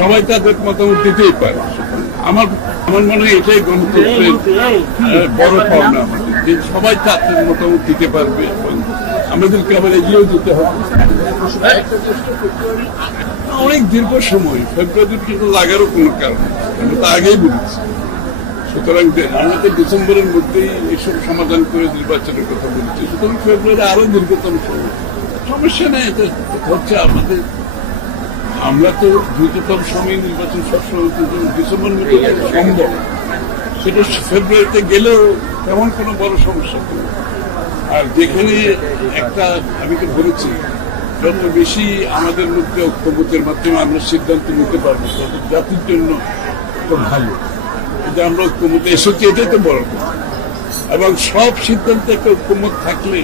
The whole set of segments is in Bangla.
সবাই তাদের মতামত দিতেই পারে। আমার মনে হয় এটাই গণতন্ত্রের বড় পাওনা, যে সবাই তাদের মতামত দিতে পারবে এবং আমাদেরকে আবার এগিয়েও দিতে হবে। অনেক দীর্ঘ সময়, ফেব্রুয়ারির কিন্তু লাগারও কোনো কারণ আমি তো আগেই বলেছি। সুতরাং আমরা তো ডিসেম্বরের মধ্যেই এসব সমাধান করে নির্বাচনের কথা বলছি, সুতরাং ফেব্রুয়ারি আরো দীর্ঘতম সময়, সমস্যা নেই। এটা হচ্ছে আমাদের, আমরা তো দ্রুততম সময় নির্বাচন সবসময় ডিসেম্বর মধ্যে সম্ভব, সেটা ফেব্রুয়ারিতে গেলেও তেমন কোনো বড় সমস্যা নেই। আর যেখানে একটা আমি তো বলেছি, যত বেশি আমাদের মধ্যে ঐক্যমতের মাধ্যমে আমরা সিদ্ধান্ত নিতে পারবো তত জাতির জন্য তো ভালো। যে আমরা ঐক্যমতে এসেছি এটাই তো বড় কথা। এবং সব সিদ্ধান্তে একটা ঐক্যমত থাকলে,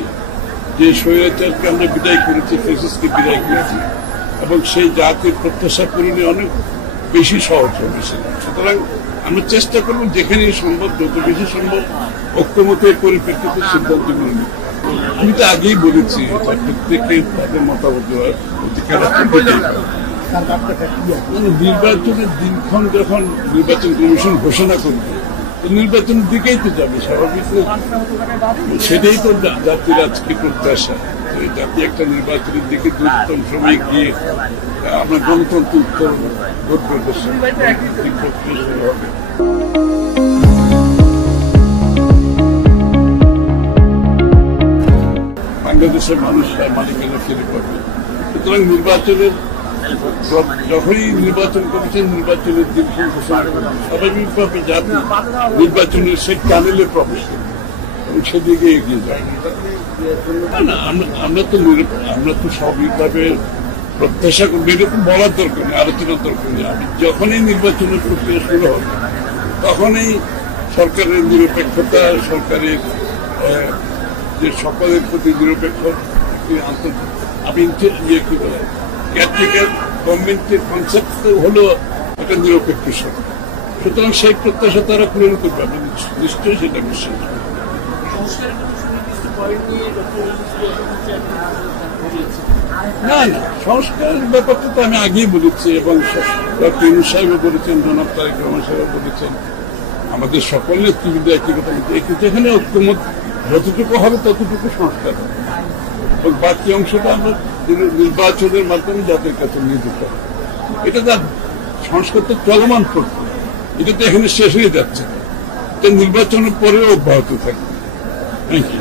যে স্বৈরাচারকে আমরা বিদায় করেছি, ফ্যাসিস্টকে বিদায় করেছি, এবং সেই জাতির প্রত্যাশা পূরণে অনেক বেশি সহজ হবে। সুতরাং আমরা চেষ্টা করবো যেখানে সম্ভব, যত বেশি সম্ভব ঐক্যমতের পরিপ্রেক্ষিতে সিদ্ধান্তগুলো নিতে। আমি তো আগেই বলেছি, প্রত্যেকে তাদের মতামত দেওয়ার অধিকার আছে। নির্বাচনের দিনক্ষণ যখন নির্বাচন কমিশন ঘোষণা করবে, নির্বাচনের দিকেই তো যাবে স্বাভাবিক। সেটাই তো জাতির আজকে প্রত্যাশা, জাতি একটা নির্বাচনের দিকে দ্রুততম সময় গিয়ে আমরা গণতন্ত্র উত্তর ভোট প্রদর্শন প্রক্রিয়া শুরু হবে। বাংলাদেশের মানুষ তার মালিকানা ফিরে পাবে। সুতরাং নির্বাচনের যখনই নির্বাচন কমিশন নির্বাচনের দিনক্ষণ ঘোষণা করবে, স্বাভাবিকভাবে জাতি নির্বাচনের সেই টানেলে প্রবেশ করবে এবং সেদিকে এগিয়ে যাবে। না, আমরা তো স্বাভাবিকভাবে প্রত্যাশা করবো, এরকম বলার দরকার নেই, আলোচনার দরকার নেই। আমি যখনই নির্বাচনের প্রক্রিয়া শুরু হবে তখনই সরকারের নিরপেক্ষতা, সরকারের যে সকলের প্রতি নিরপেক্ষ আমি কি বলে ক্যাটরিক্যাল গভর্নমেন্টের কনসেপ্ট হলো একটা নিরপেক্ষ সরকার। সুতরাং সেই প্রত্যাশা তারা পূরণ করবে, আমি নিশ্চয়ই সেটা বিশ্বাস করি। না, সংস্কারের ব্যাপারটা তো আমি আগেই বলেছি, এবং ডক্টর ইউনূস সাহেবও বলেছেন, জনাব তারেক রহমান সাহেবও বলেছেন, আমাদের সকল নেতৃবৃন্দ একই কথা বলছে। যেখানে ঐক্যমত যতটুকু হবে ততটুকু সংস্কার হবে, এবং বাকি অংশটা আমরা নির্বাচনের মাধ্যমে জাতির কাছে নিয়ে যেতে হবে। এটা তার সংস্কার তো চলমান প্রক্রিয়া, এটা তো এখানে শেষ হয়ে যাচ্ছে, এটা নির্বাচনের পরেও অব্যাহত থাকবে। Thank you.